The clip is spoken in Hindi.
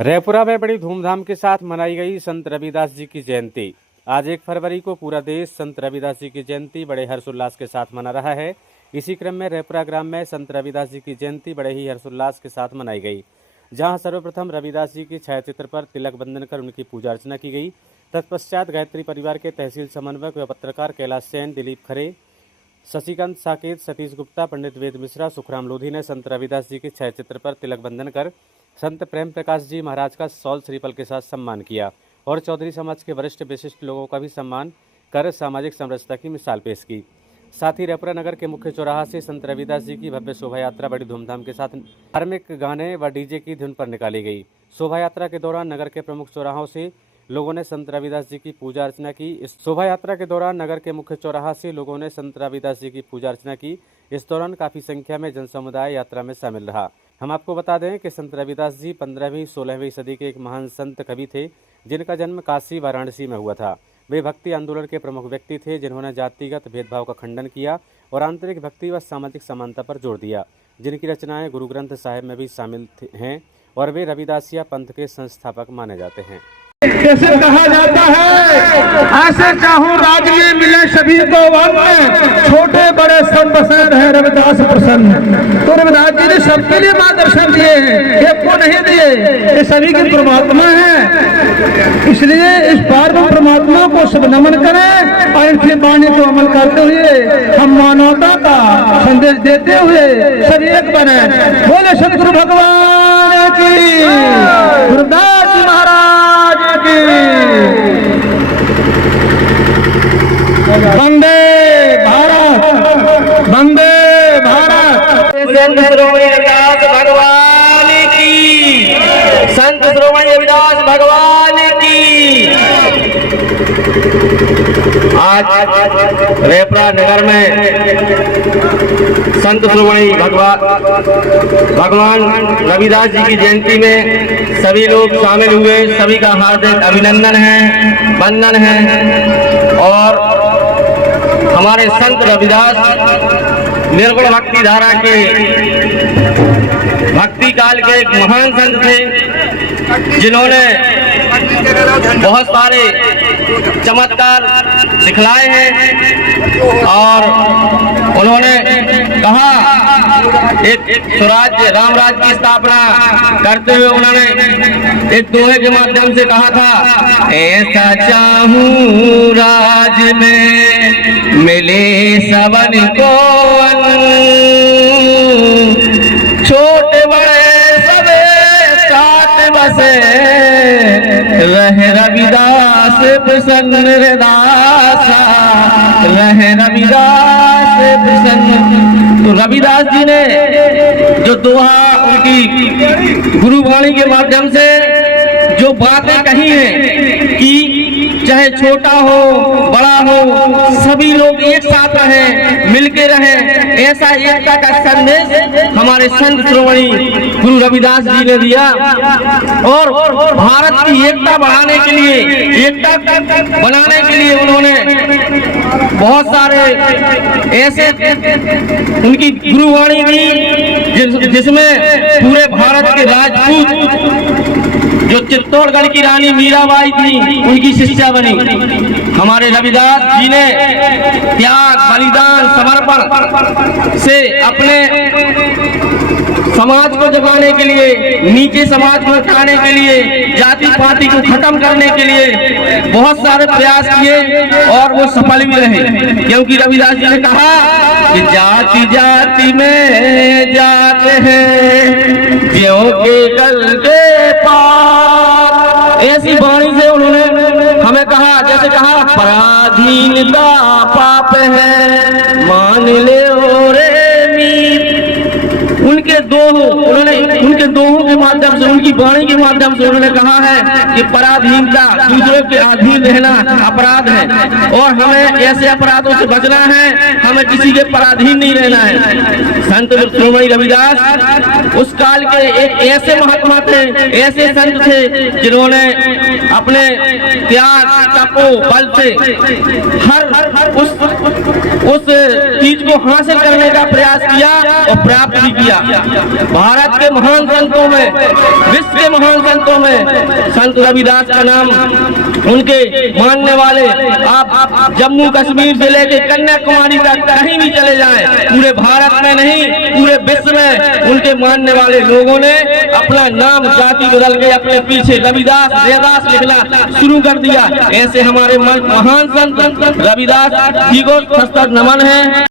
रैपुरा में बड़ी धूमधाम के साथ मनाई गई संत रविदास जी की जयंती। आज 1 फरवरी को पूरा देश संत रविदास जी की जयंती बड़े हर्षोल्लास के साथ मना रहा है। इसी क्रम में रैपुरा ग्राम में संत रविदास जी की जयंती बड़े ही हर्षोल्लास के साथ मनाई गई, जहां सर्वप्रथम रविदास जी के छायाचित्र पर तिलक बंधन कर उनकी पूजा अर्चना की गई। तत्पश्चात गायत्री परिवार के तहसील समन्वयक व पत्रकार कैलाश सेन, दिलीप खरे, शशिकांत साकेत, सतीश गुप्ता, पंडित वेद मिश्रा, सुखराम लोधी ने संत रविदास जी के छायाचित्र पर तिलक बंधन कर संत प्रेम प्रकाश जी महाराज का सॉल श्रीफल के साथ सम्मान किया और चौधरी समाज के वरिष्ठ विशिष्ट लोगों का भी सम्मान कर सामाजिक समरसता की मिसाल पेश की। साथ ही रैपुरा नगर के मुख्य चौराहा से संत रविदास जी की भव्य शोभा यात्रा बड़ी धूमधाम के साथ धार्मिक गाने व डीजे की धुन पर निकाली गई। शोभा यात्रा के दौरान नगर के प्रमुख चौराहों से लोगों ने संत रविदास जी की पूजा अर्चना की। इस शोभा यात्रा के दौरान नगर के मुख्य चौराहा से लोगों ने संत रविदास जी की पूजा अर्चना की। इस दौरान काफी संख्या में जनसमुदाय यात्रा में शामिल रहा। हम आपको बता दें कि संत रविदास जी 15वीं-16वीं सदी के एक महान संत कवि थे, जिनका जन्म काशी वाराणसी में हुआ था। वे भक्ति आंदोलन के प्रमुख व्यक्ति थे, जिन्होंने जातिगत भेदभाव का खंडन किया और आंतरिक भक्ति व सामाजिक समानता पर जोर दिया, जिनकी रचनाएं गुरु ग्रंथ साहिब में भी शामिल हैं और वे रविदासिया पंथ के संस्थापक माने जाते हैं। कैसे कहा जाता है, ऐसे चाहूं राज में मिले सभी को वंद, छोटे बड़े सब पसंद है रविदास प्रसन्न। तो रविदास जी ने सबके लिए मार्गदर्शन दिए हैं, एक को नहीं दिए, ये सभी के परमात्मा है। इसलिए इस पार परमात्मा को सब नमन करें और इनकी वाणी को अमल करते हुए हम मानवता का संदेश देते हुए सभी एक बने। बोले सतगुरु भगवान की, गुरुदास जी महाराज की। वंदे भारत, वंदे भारत। संत श्रोमणी रविदास भगवान की, संत श्रोमणी रविदास भगवान की। आज रैपुरा नगर में संत श्रोमणी भगवान रविदास जी की जयंती में सभी लोग शामिल हुए। सभी का हार्दिक अभिनंदन है, वंदन है। और हमारे संत रविदास निर्गुण भक्ति धारा के भक्ति काल के एक महान संत थे, जिन्होंने बहुत सारे चमत्कार दिखलाए हैं। और उन्होंने कहा, एक स्वराज्य राम राज्य की स्थापना करते हुए उन्होंने एक दोहे के माध्यम से कहा था, ऐसा चाहूं राज में मिले सबन को, छोटे बड़े सबे साथ बसे, रहे रविदास प्रसन्न दासा, रहे रविदास प्रसन्न। तो रविदास जी ने जो दोहा उनकी गुरुवाणी के माध्यम से जो बातें कही हैं कि चाहे छोटा हो बड़ा हो सभी लोग एक साथ रहें, मिलके रहें, ऐसा एकता का संदेश हमारे संत श्रोमणी गुरु रविदास जी ने दिया। और भारत की एकता बढ़ाने के लिए, एकता बनाने के लिए उन्होंने बहुत सारे ऐसे उनकी गुरुवाणी दी, जिसमें पूरे भारत के राजपूत जो चित्तौड़गढ़ की रानी मीराबाई थी, उनकी शिष्या बनी। हमारे रविदास जी ने त्याग, बलिदान, समर्पण से अपने समाज को जगाने के लिए, नीचे समाज को उठाने के लिए, जाति पाति को खत्म करने के लिए बहुत सारे प्रयास किए और वो सफल भी रहे। क्योंकि रविदास जी ने कहा कि जाति जाति में जाते हैं ज्यों के गल के पार। ऐसी वाणी से उन्होंने हमें कहा, जैसे कहा, पराधीनता पाप है मान ले रे मीत। उनके दोहों के माध्यम से, उनकी वाणी के माध्यम से उन्होंने कहा है कि पराधीनता, दूसरों के अधीन रहना अपराध है और हमें ऐसे अपराधों से बचना है, हमें किसी के पराधीन नहीं रहना है। संत श्रोमणी रविदास उस काल के एक ऐसे महात्मा थे, ऐसे संत थे, जिन्होंने अपने त्याग, तपो बल से हर उस चीज को हासिल करने का प्रयास किया और प्राप्त भी किया। भारत के महान संतों में, विश्व के महान संतों में संत रविदास का नाम, उनके मानने वाले आप जम्मू कश्मीर से लेके कन्याकुमारी तक कहीं भी चले जाएं, पूरे भारत में नहीं पूरे विश्व में उनके मानने वाले लोगों ने अपना नाम जाति बदल के अपने पीछे रविदास देवदास लिखना शुरू कर दिया। ऐसे हमारे महान संत रविदास जी को सशक्त नमन है।